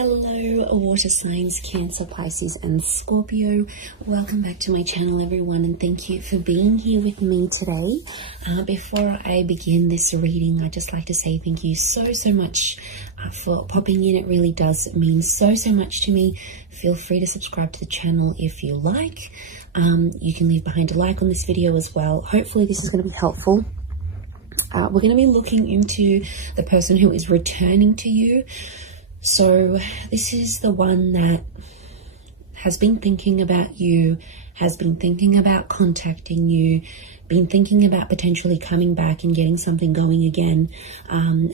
Hello water signs, Cancer, Pisces and Scorpio. Welcome back to my channel everyone, and thank you for being here with me today. Before I begin this reading, I'd just like to say thank you so much for popping in. It really does mean so much to me. Feel free to subscribe to the channel if you like. You can leave behind a like on this video as well. Hopefully this is going to be helpful. We're going to be looking into the person who is returning to you. So this is the one that has been thinking about you, has been thinking about contacting you, been thinking about potentially coming back and getting something going again.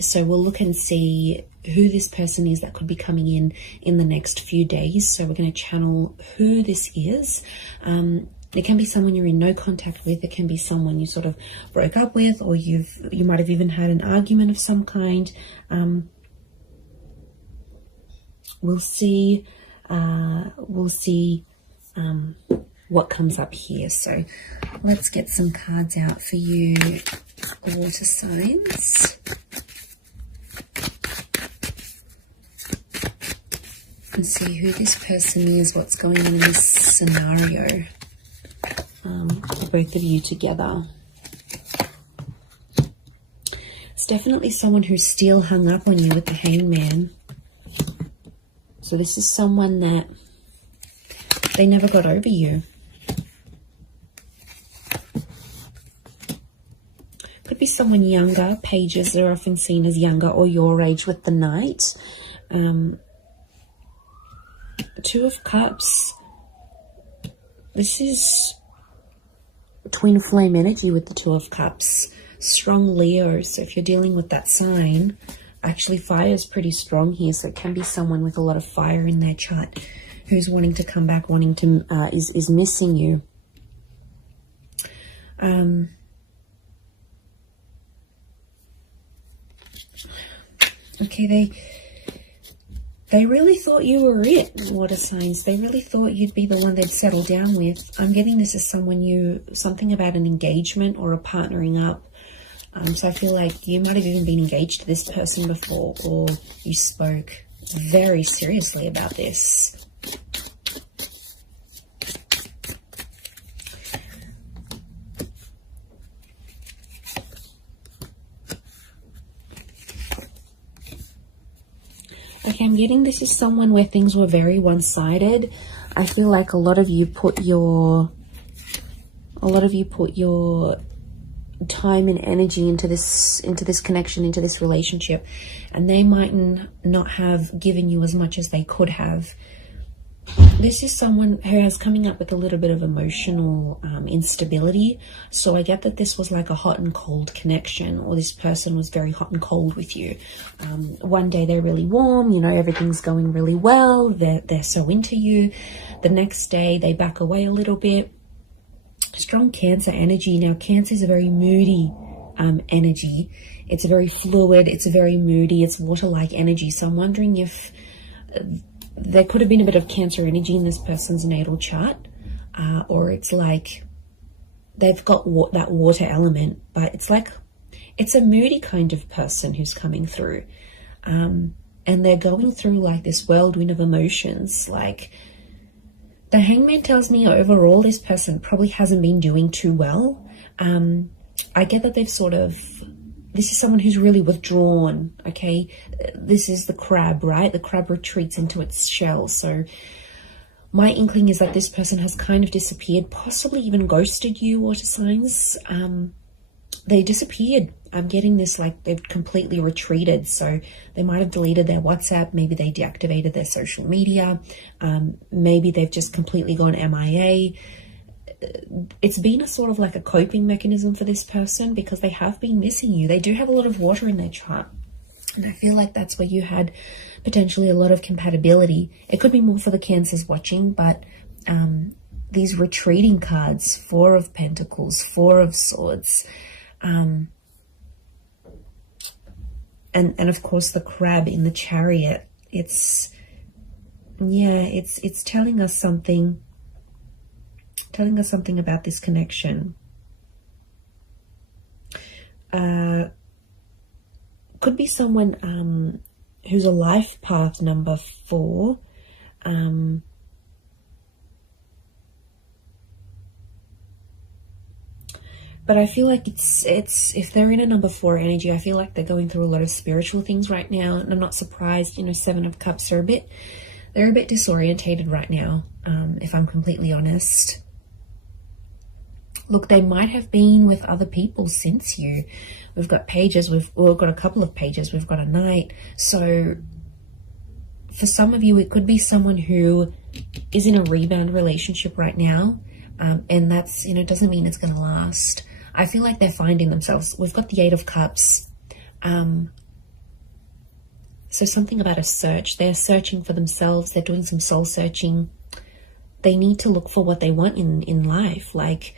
So we'll look and see who this person is that could be coming in the next few days. So we're going to channel who this is. It can be someone you're in no contact with. It can be someone you sort of broke up with, or you might have even had an argument of some kind. We'll see what comes up here. So let's get some cards out for you, water signs. And see who this person is, what's going on in this scenario for both of you together. It's definitely someone who's still hung up on you with the Hangman. So this is someone that they never got over you. Could be someone younger. Pages are often seen as younger or your age with the Knight. Two of Cups. This is twin flame energy with the Two of Cups. Strong Leo. So if you're dealing with that sign, actually fire is pretty strong here. So it can be someone with a lot of fire in their chart who's wanting to come back, wanting to, is missing you. Okay, they really thought you were it, water signs. They really thought you'd be the one they'd settle down with. I'm getting this as something about an engagement or a partnering up. So I feel like you might have even been engaged to this person before, or you spoke very seriously about this. Okay, I'm getting this is someone where things were very one-sided. I feel like a lot of you put your time and energy into this connection, into this relationship, and they might not have given you as much as they could have. This is someone who is coming up with a little bit of emotional instability. So I get that this was like a hot and cold connection, or this person was very hot and cold with you. One day they're really warm, you know, everything's going really well, they're so into you. The next day they back away a little bit. Strong Cancer energy. Now, Cancer is a very moody energy. It's very fluid. It's very moody. It's water-like energy. So I'm wondering if there could have been a bit of Cancer energy in this person's natal chart, or it's like they've got that water element, but it's a moody kind of person who's coming through, and they're going through like this whirlwind of emotions. Like, the Hangman tells me overall this person probably hasn't been doing too well. I get that this is someone who's really withdrawn, okay? This is the crab, right? The crab retreats into its shell. So my inkling is that this person has kind of disappeared, possibly even ghosted you, water signs. They disappeared. I'm getting this like they've completely retreated. So they might have deleted their WhatsApp. Maybe they deactivated their social media. Maybe they've just completely gone MIA. It's been a sort of like a coping mechanism for this person because they have been missing you. They do have a lot of water in their chart. And I feel like that's where you had potentially a lot of compatibility. It could be more for the Cancers watching, but these retreating cards, Four of Pentacles, Four of Swords, and of course the crab in the Chariot. It's telling us something about this connection. Could be someone who's a life path number 4. But I feel like it's if they're in a number 4 energy, I feel like they're going through a lot of spiritual things right now, and I'm not surprised. You know, 7 of Cups are they're a bit disorientated right now, if I'm completely honest. Look, they might have been with other people since you. We've got pages, we've got a couple of pages, we've got a knight. So for some of you, it could be someone who is in a rebound relationship right now. And that's, you know, doesn't mean it's going to last. I feel like they're finding themselves. We've got the 8 of Cups. So something about a search. They're searching for themselves. They're doing some soul searching. They need to look for what they want in life. Like,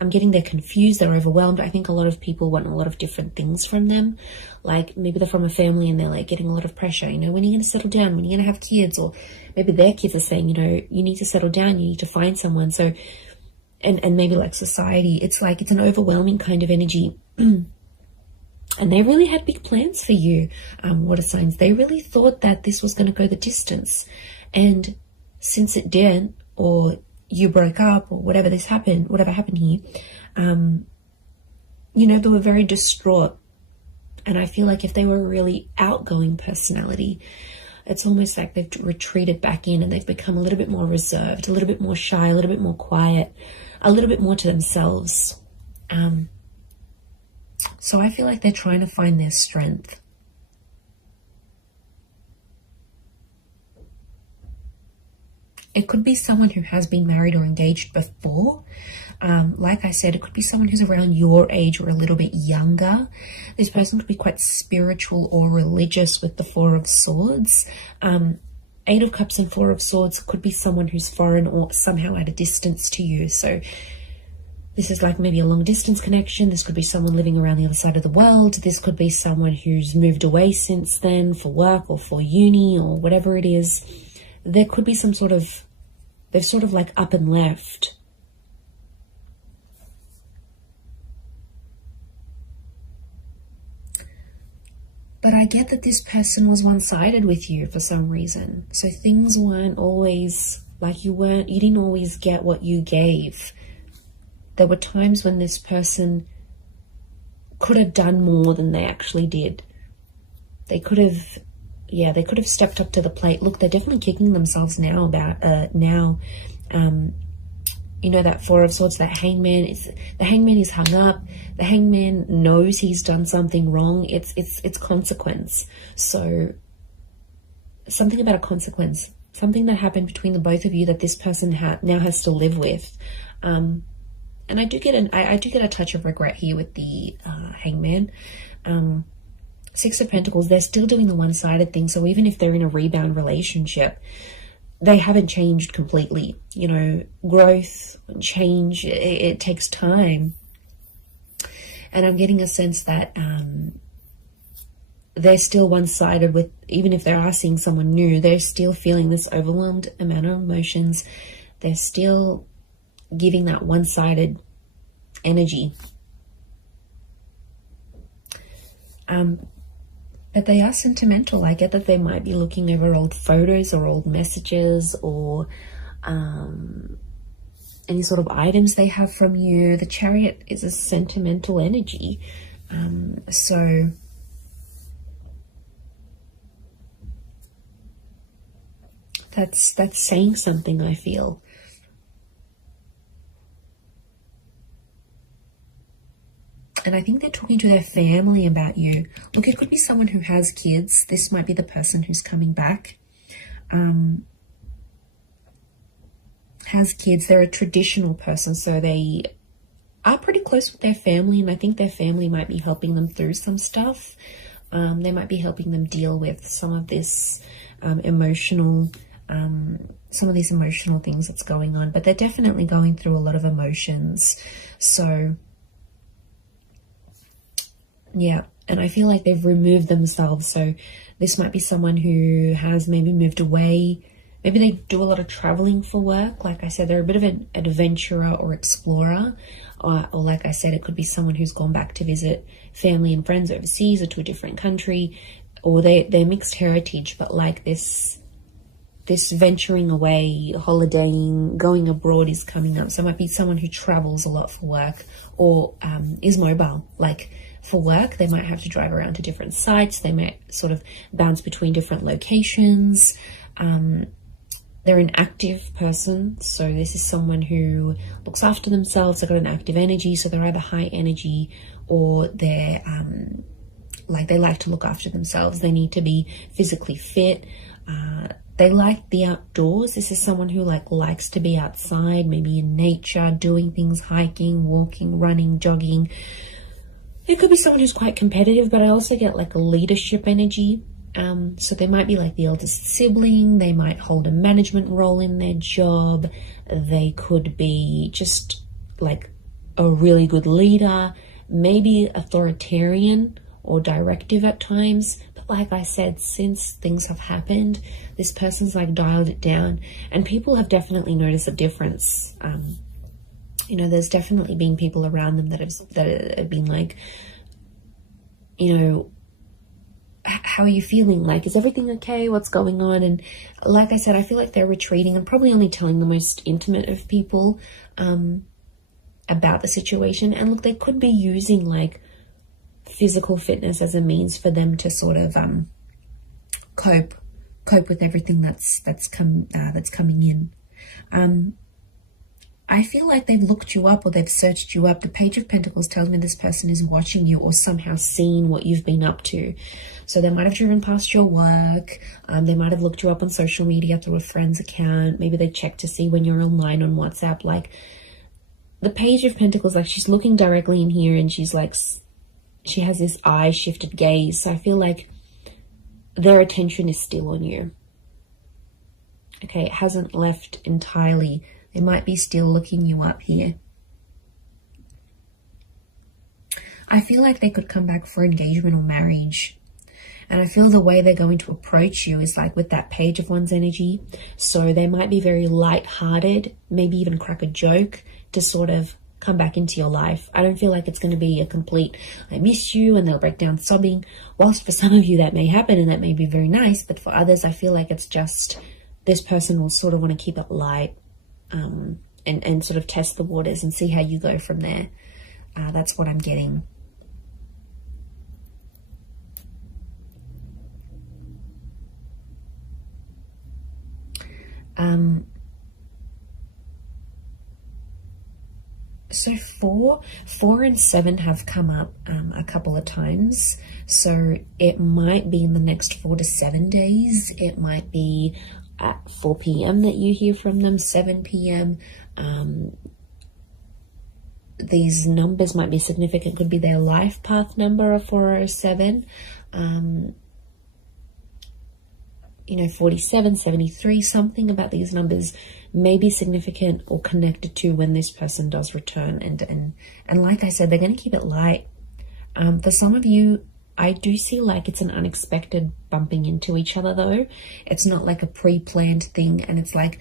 I'm getting they're confused. They're overwhelmed. I think a lot of people want a lot of different things from them. Like, maybe they're from a family and they're like getting a lot of pressure. You know, when are you going to settle down? When are you going to have kids? Or maybe their kids are saying, you know, you need to settle down. You need to find someone. So, and maybe like society, it's like, it's an overwhelming kind of energy. And they really had big plans for you, water signs. They really thought that this was going to go the distance. And since it didn't, or you broke up, or whatever happened here, you know, they were very distraught. And I feel like if they were a really outgoing personality, it's almost like they've retreated back in and they've become a little bit more reserved, a little bit more shy, a little bit more quiet, a little bit more to themselves. So I feel like they're trying to find their strength. It could be someone who has been married or engaged before. Like I said, it could be someone who's around your age or a little bit younger. This person could be quite spiritual or religious with the 4 of Swords. 8 of Cups and 4 of Swords could be someone who's foreign or somehow at a distance to you. So this is like maybe a long distance connection. This could be someone living around the other side of the world. This could be someone who's moved away since then for work or for uni or whatever it is. There could be some sort of, they've sort of like up and left. But I get that this person was one-sided with you for some reason. So things weren't always like you didn't always get what you gave. There were times when this person could have done more than they actually did. They could have stepped up to the plate. Look, they're definitely kicking themselves now about you know, that 4 of Swords, the hangman is hung up. The hangman knows he's done something wrong. It's consequence. So something about a consequence, something that happened between the both of you that this person now has to live with. And I do get a touch of regret here with the hangman. 6 of Pentacles, they're still doing the one-sided thing. So even if they're in a rebound relationship, they haven't changed completely. You know, growth and change, it takes time. And I'm getting a sense that they're still one-sided with, even if they are seeing someone new, they're still feeling this overwhelmed amount of emotions. They're still giving that one-sided energy. But they are sentimental. I get that they might be looking over old photos or old messages or any sort of items they have from you. The Chariot is a sentimental energy. So that's saying something, I feel. And I think they're talking to their family about you. Look, it could be someone who has kids. This might be the person who's coming back. Has kids. They're a traditional person, so they are pretty close with their family, and I think their family might be helping them through some stuff. They might be helping them deal with some of this emotional things that's going on, but they're definitely going through a lot of emotions. So yeah, and I feel like they've removed themselves. So this might be someone who has maybe moved away. Maybe they do a lot of traveling for work. Like I said, they're a bit of an adventurer or explorer. Or like I said, it could be someone who's gone back to visit family and friends overseas or to a different country. or they're mixed heritage, but like this venturing away, holidaying, going abroad is coming up. So it might be someone who travels a lot for work, or is mobile. Like for work, they might have to drive around to different sites. They might sort of bounce between different locations. They're an active person. So this is someone who looks after themselves. They've got an active energy. So they're either high energy, or they're like they like to look after themselves. They need to be physically fit. They like the outdoors. This is someone who likes to be outside, maybe in nature, doing things, hiking, walking, running, jogging. It could be someone who's quite competitive, but I also get like a leadership energy. So they might be like the eldest sibling. They might hold a management role in their job. They could be just like a really good leader, maybe authoritarian or directive at times. But like I said, since things have happened, this person's like dialed it down, and people have definitely noticed a difference. You know, there's definitely been people around them that have been like, you know, how are you feeling? Like, is everything okay? What's going on? And like I said, I feel like they're retreating and probably only telling the most intimate of people about the situation. And look, they could be using like physical fitness as a means for them to sort of cope with everything that's coming in. I feel like they've looked you up, or they've searched you up. The Page of Pentacles tells me this person is watching you, or somehow seen what you've been up to. So they might have driven past your work. They might have looked you up on social media through a friend's account. Maybe they checked to see when you're online on WhatsApp. Like, the Page of Pentacles, like, she's looking directly in here, and she's like, she has this eye shifted gaze. So I feel like their attention is still on you. Okay, it hasn't left entirely. They might be still looking you up here. I feel like they could come back for engagement or marriage. And I feel the way they're going to approach you is like with that Page of Wands energy. So they might be very light-hearted, maybe even crack a joke to sort of come back into your life. I don't feel like it's going to be a complete, I miss you, and they'll break down sobbing. Whilst for some of you that may happen and that may be very nice, but for others, I feel like it's just this person will sort of want to keep it light. And sort of test the waters and see how you go from there. That's what I'm getting. So 4 and 7 have come up a couple of times. So it might be in the next 4 to 7 days. It might be at 4 p.m. that you hear from them, 7 p.m. These numbers might be significant. Could be their life path number of 4 or 7. You know, 47, 73, something about these numbers may be significant or connected to when this person does return. And like I said, they're going to keep it light. For some of you, I do see like it's an unexpected bumping into each other though. It's not like a pre-planned thing, and it's like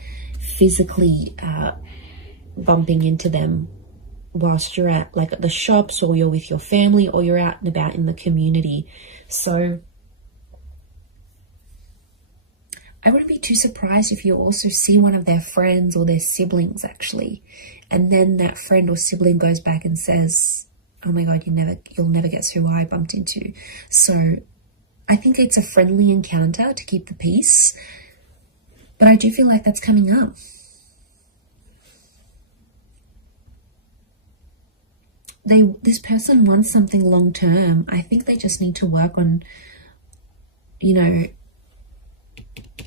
physically bumping into them whilst you're at like at the shops, or you're with your family, or you're out and about in the community. So I wouldn't be too surprised if you also see one of their friends or their siblings actually, and then that friend or sibling goes back and says, oh my God, you'll never guess who I bumped into. So I think it's a friendly encounter to keep the peace, but I do feel like that's coming up. This person wants something long term. I think they just need to work on, you know,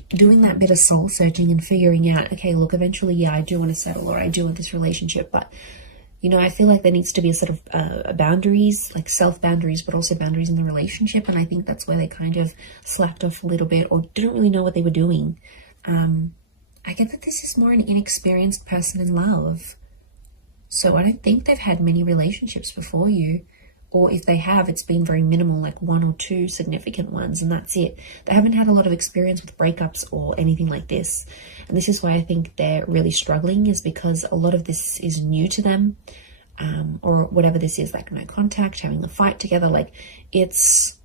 doing that bit of soul searching and figuring out, okay, look, eventually, yeah, I do want to settle, or I do want this relationship, but you know, I feel like there needs to be a sort of boundaries, like self-boundaries, but also boundaries in the relationship. And I think that's where they kind of slacked off a little bit, or didn't really know what they were doing. I get that this is more an inexperienced person in love. So I don't think they've had many relationships before you. Or if they have, it's been very minimal, like 1 or 2 significant ones, and that's it. They haven't had a lot of experience with breakups or anything like this. And this is why I think they're really struggling, is because a lot of this is new to them, or whatever this is, like no contact, having a fight together. Like it's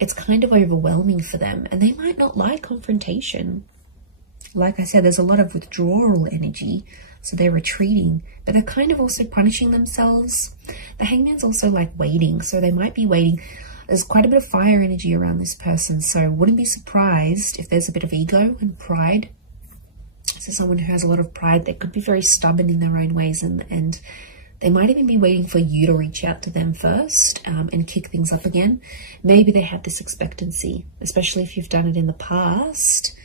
it's kind of overwhelming for them, and they might not like confrontation. Like I said, there's a lot of withdrawal energy, so they're retreating, but they're kind of also punishing themselves. The Hangman's also like waiting, so they might be waiting. There's quite a bit of fire energy around this person, so wouldn't be surprised if there's a bit of ego and pride. So someone who has a lot of pride, they could be very stubborn in their own ways, and they might even be waiting for you to reach out to them first and kick things up again. Maybe they had this expectancy, especially if you've done it in the past.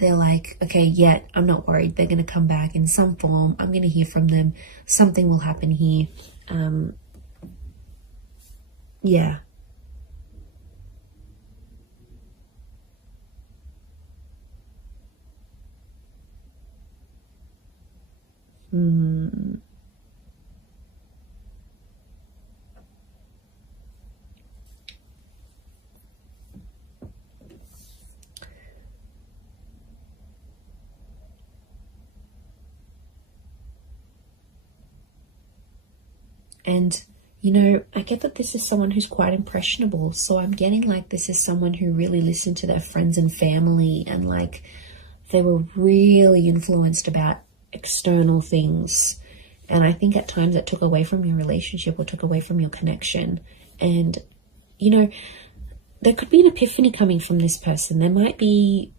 They're like, okay, yeah, I'm not worried. They're going to come back in some form. I'm going to hear from them. Something will happen here. Yeah. And, you know, I get that this is someone who's quite impressionable. So I'm getting like this is someone who really listened to their friends and family, and like they were really influenced about external things. And I think at times it took away from your relationship or took away from your connection. And, you know, there could be an epiphany coming from this person. There might be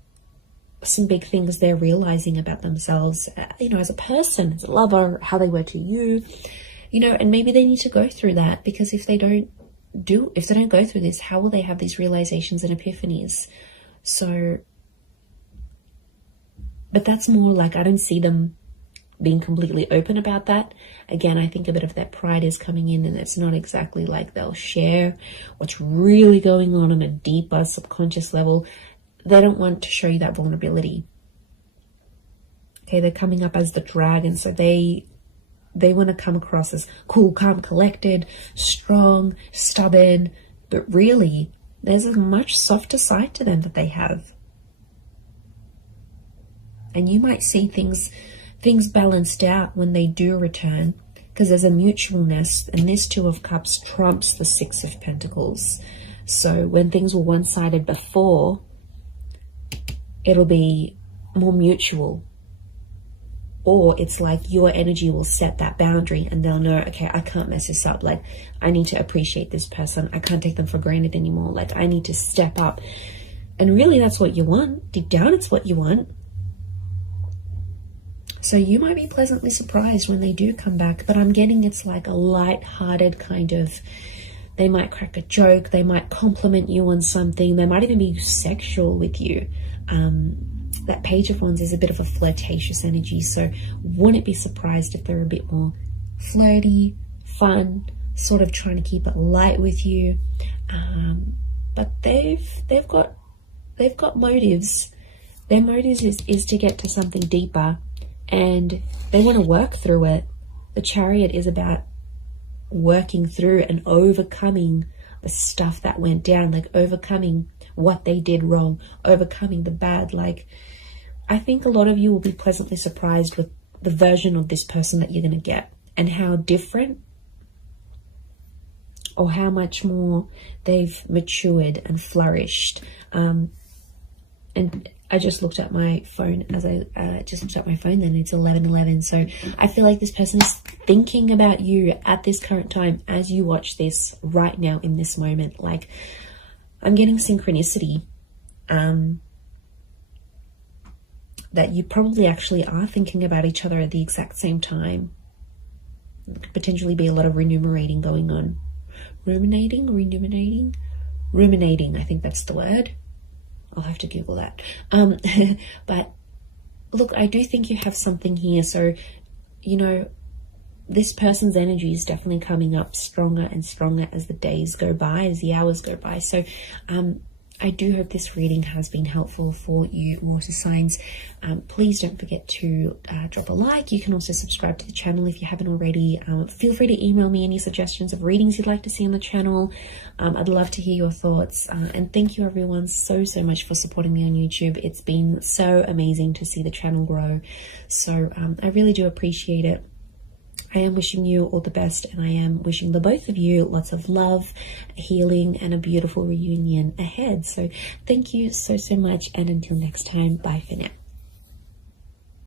some big things they're realizing about themselves, you know, as a person, as a lover, how they were to you. You know, and maybe they need to go through that, because if they don't go through this, how will they have these realizations and epiphanies? So, but that's more like, I don't see them being completely open about that. Again, I think a bit of that pride is coming in, and it's not exactly like they'll share what's really going on a deeper subconscious level. They don't want to show you that vulnerability. Okay, they're coming up as the dragon, so they want to come across as cool, calm, collected, strong, stubborn, but really there's a much softer side to them that they have. And you might see things balanced out when they do return, because there's a mutualness, and this Two of Cups trumps the Six of Pentacles. So when things were one-sided before, it'll be more mutual. Or it's like your energy will set that boundary, and they'll know, okay, I can't mess this up. Like, I need to appreciate this person. I can't take them for granted anymore. Like, I need to step up. And really, that's what you want. Deep down, it's what you want. So you might be pleasantly surprised when they do come back. But I'm getting it's like a light-hearted kind of, they might crack a joke. They might compliment you on something. They might even be sexual with you. That Page of Wands is a bit of a flirtatious energy, so wouldn't be surprised if they're a bit more flirty, fun, sort of trying to keep it light with you. But they've got motives. Their motives is to get to something deeper, and they want to work through it. The Chariot is about working through and overcoming the stuff that went down, like overcoming what they did wrong, overcoming the bad. Like, I think a lot of you will be pleasantly surprised with the version of this person that you're going to get, and how different or how much more they've matured and flourished. And I just looked at my phone as I just looked at my phone then, it's 11:11. So I feel like this person is thinking about you at this current time as you watch this right now in this moment. Like, I'm getting synchronicity, that you probably actually are thinking about each other at the exact same time. There could potentially be a lot of ruminating going on. Ruminating, I think that's the word. I'll have to Google that. But look, I do think you have something here. So, you know, this person's energy is definitely coming up stronger and stronger as the days go by, as the hours go by. So I do hope this reading has been helpful for you, water signs. Please don't forget to drop a like. You can also subscribe to the channel if you haven't already. Feel free to email me any suggestions of readings you'd like to see on the channel. I'd love to hear your thoughts. And thank you everyone so much for supporting me on YouTube. It's been so amazing to see the channel grow. So I really do appreciate it. I am wishing you all the best, and I am wishing the both of you lots of love, healing, and a beautiful reunion ahead. So thank you so much, and until next time, bye for now.